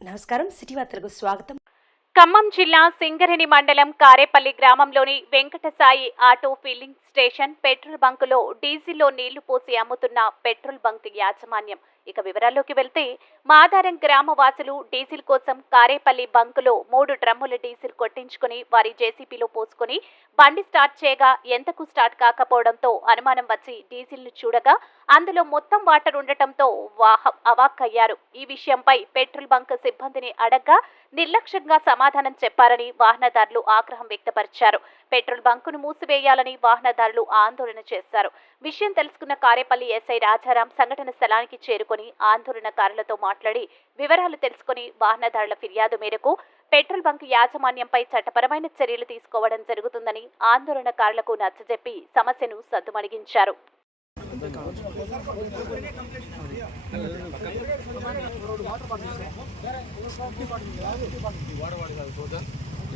నమస్కారం. సిటీ వార్తలకు స్వాగతం. ఖమ్మం జిల్లా సింగరేణి మండలం కారేపల్లి గ్రామంలోని Venkatasai auto filling station petrol బంకులో డీజిల్లో నీళ్ళు పోసి అమ్ముతున్న పెట్రోల్ బంక్ యాజమాన్యం ఇక వివరాల్లోకి వెళ్తే మాధారం గ్రామ వాసులు డీజిల్ కోసం కారేపల్లి బంకులో మూడు డ్రమ్ముల డీజిల్ కొట్టించుకుని వారి జేసీపీలో పోసుకుని బండి స్టార్ట్ చేయగా ఎంతకు స్టార్ట్ కాకపోవడంతో అనుమానం వచ్చి డీజిల్ను చూడగా అందులో మొత్తం వాటర్ ఉండటంతో వాహ అవాక్కయ్యారు. ఈ విషయంపై పెట్రోల్ బంక్ సిబ్బందిని అడగ్గా నిర్లక్ష్యంగా సమాధానం చెప్పారని వాహనదారులు ఆగ్రహం వ్యక్తపరిచారు. పెట్రోల్ బంకును మూసివేయాలని వాహనదారులు ఆందోళన చేశారు. విషయం తెలుసుకున్న కారేపల్లి ఎస్ఐ రాజారాం సంఘటన స్థలానికి చేరుకొని ఆందోళనకారులతో మాట్లాడి వివరాలు తెలుసుకుని వాహనదారుల ఫిర్యాదు మేరకు పెట్రోల్ బంక్ యాజమాన్యంపై చట్టపరమైన చర్యలు తీసుకోవడం జరుగుతుందని ఆందోళనకారులకు నచ్చజెప్పి సమస్యను సద్దుమణిగించారు.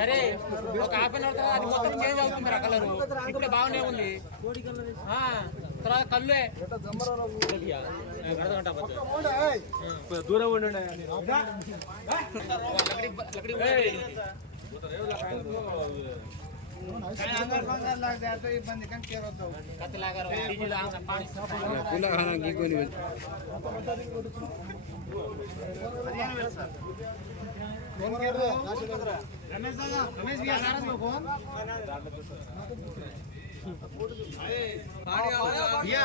అరే ఒక హాఫ్ అన్ అవర్ తర్వాత అది మొత్తం చేంజ్ అవుతుంది రా కలర్. ఇప్పుడే బాగానే ఉంది. తర్వాత కళ్ళే. ఏయ్. फोन ಕೂಲಾ ಖಾನ ಗೀಕೋನಿ ರಮೇಶ್ ರಮೇಶ್ ಫೋನ್ भैया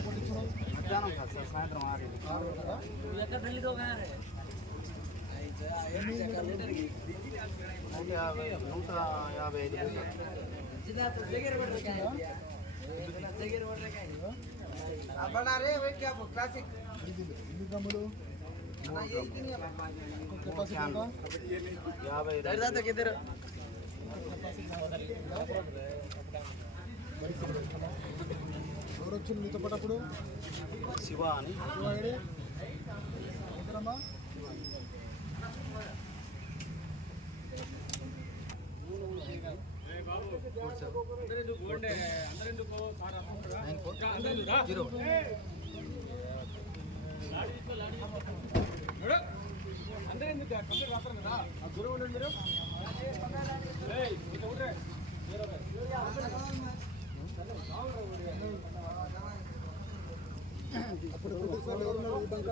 కొట్టించున్నావు? ఎన్ని ఎన్ని డ్రమ్ములు? ఒక్క కెపాసిటీ ఎంత? ఎవరు వచ్చింది మీతో పాటు అప్పుడు శివ అని శివ ఏడి? ఎక్కడమ్మా? అప్పుడు బ్రిటిష్ వాళ్ళు ఎవరున్నారు? ఈ బంక్,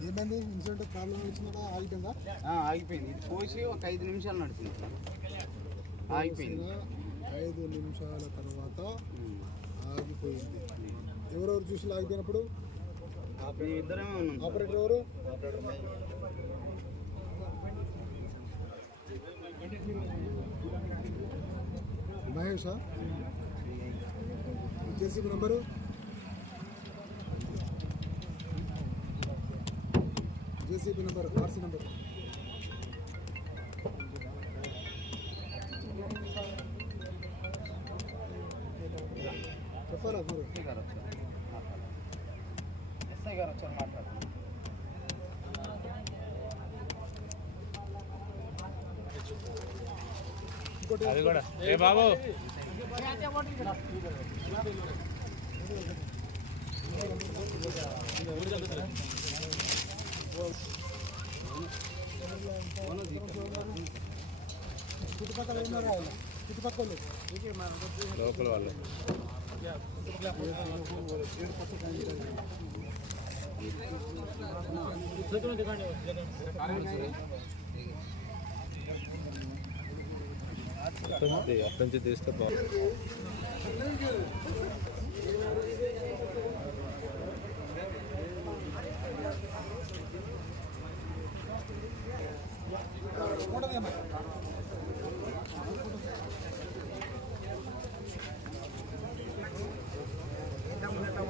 ఏమైంది? ఇన్సిడెంట్ ప్రాబ్లం వచ్చిందా? ఆగిపోయిందా? ఆ, ఆగిపోయింది. ఇది పోసి ఒక ఐదు నిమిషాలు నడిచింది ఆగిపోయింది. ఐదు నిమిషాల తర్వాత ఆగిపోయింది. ఎవరెవరు చూసి ఉన్నాం. ఆపరేటర్ ఎవరు? మహేషా JCB number? JCB number RC number. SI గారు వచ్చారు ఎస్ఐ గారు వచ్చారు మాట్లాడుతున్నారు అది కూడా ఏ బాబు చుట్టుపక్కల. లోపల వాళ్ళు అక్కడి నుంచి తీస్తే బాగుంది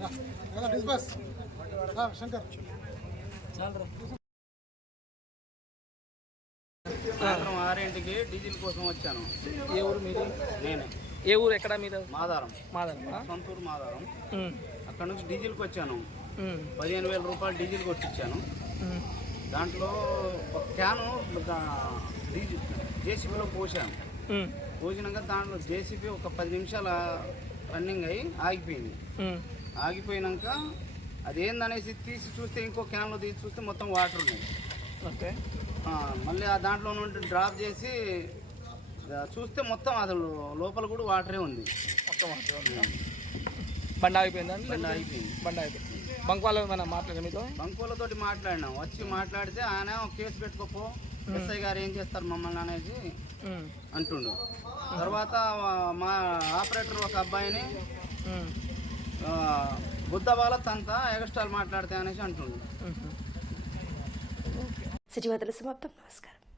డిస్బస్? రా, శంకర్. సాయంత్రం ఆరింటికి డీజిల్ కోసం వచ్చాను. ఏ ఊరు మీది? నేనే. ఏ ఊరు? ఎక్కడ మీద? మాదారం. మాదన సొంతూరు మాదారం. అక్కడ నుంచి డీజిల్కి వచ్చాను. పదిహేను వేల రూపాయలు డీజిల్ కొట్టించాను దాంట్లో ఒక క్యాను డీజిల్ జేసీబీలో పోసాను. పోసినాక దాంట్లో జేసీబీ ఒక పది నిమిషాల రన్నింగ్ అయ్యి ఆగిపోయింది. ఆగిపోయినాక అదేందనేసి తీసి చూస్తే ఇంకో క్యాన్లో తీసి చూస్తే మొత్తం వాటర్ ఉన్నాయి. ఓకే. మళ్ళీ ఆ దాంట్లో నుండి డ్రాప్ చేసి చూస్తే మొత్తం అసలు లోపల కూడా వాటరే ఉంది. మొత్తం బండి ఆగిపోయిందండి బండి ఆగిపోయింది. బండి ఆగిపోయింది. బంక్ వాళ్ళు ఏమైనా మాట్లాడారు మీతో? మాట్లాడినాం. వచ్చి మాట్లాడితే ఆయన కేసు పెట్టుకోపో ఎస్ఐ గారు ఏం చేస్తారు మమ్మల్ని అనేది. అంటుండు. తర్వాత మా ఆపరేటర్ ఒక అబ్బాయిని బుద్ధ బాల తంత ఎగస్ట్రాలు మాట్లాడితే అనేసి అంటుండు. ఉమ్. సిటీ వార్తలు సమాప్తం నమస్కారం.